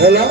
Hello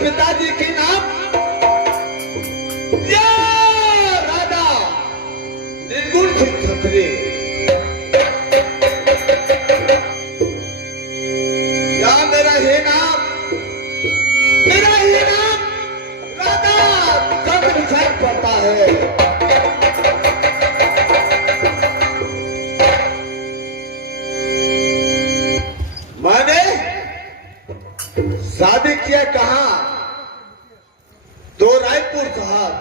पिताजी के नाम या राजा निर्गुण क्षत्रिय, या मेरा ही नाम राजा कब निशान पड़ता है। मैंने शादी किया कहा? तो रायपुर शहर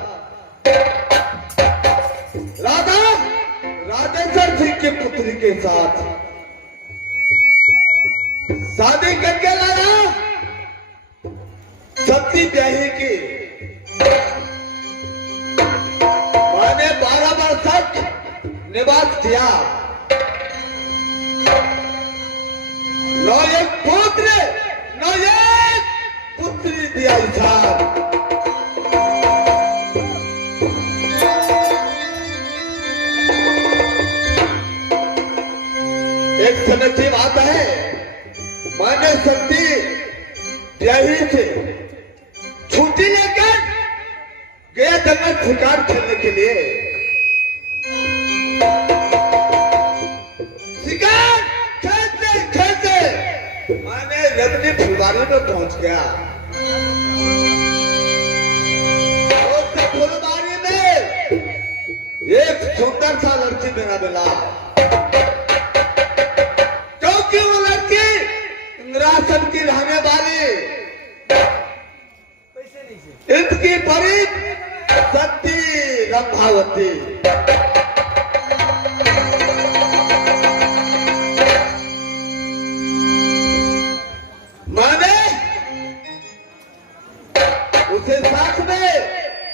राजेश्वर सिंह की पुत्री के साथ शादी करके लाया। सती ब्याही की मैंने 12 वर्ष तक निवास किया। न एक पुत्र न एक पुत्री दिया इंसान। एक समय की बात है, मैंने सती ब्याही से छुट्टी लेकर गया जंगल शिकार खेलने के लिए। शिकार खेलते खेलते मैंने रजनी फुलवारी में पहुंच गया। उस फुलवारी में एक सुंदर सा लड़की मेरा मिला, क्योंकि वो लड़की इंद्रासन की रहने वाली इनकी परी सती रंभावती। मैंने उसे साथ में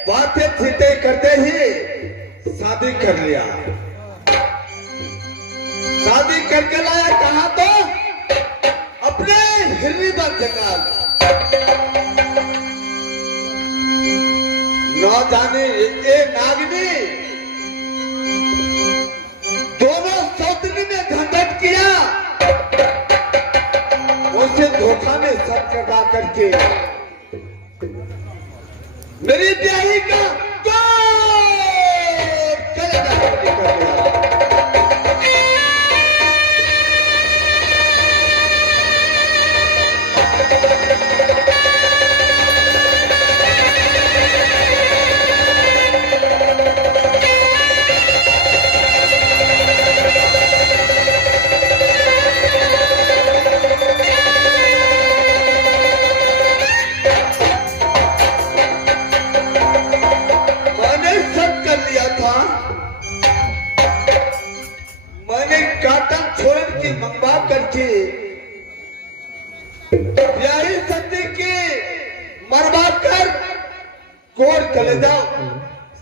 बातें चीतें करते ही शादी कर लिया। शादी करके लाया कहा? तो अपने हिरनीदार जंगल। न जाने ये नागिनी दोनों सौतनी में घटट किया, उसे धोखा में सब कटा करके मेरी ब्याही का कलेजा निकल गया। मंगवा करके ब्याही सती की मरवा कर कोर कलेजा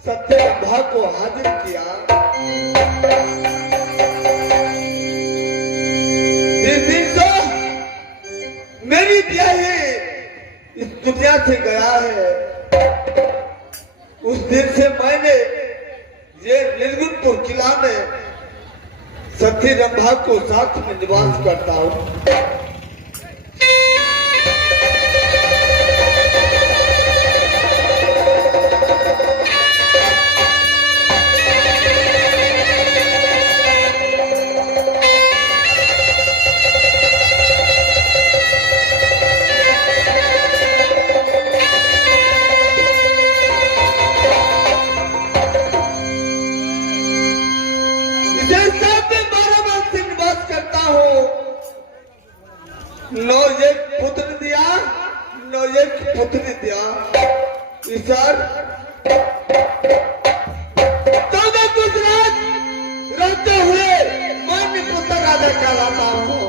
सत्यरंभा को हाजिर किया। जिस दिन से मेरी ब्याही इस दुनिया से गया है, उस दिन से मैंने ये निर्गुणपुर किला में सती रंभा को साथ में निवास करता हूं। नो एक पुत्र दिया, नो एक पुत्री दिया। ईश्वर 14 गुजरात रहते हुए मैं पुत्र राजा कहलाता हूँ।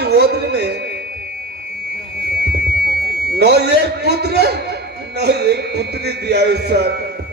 की गोद में न एक पुत्र न एक पुत्री दिया है सर।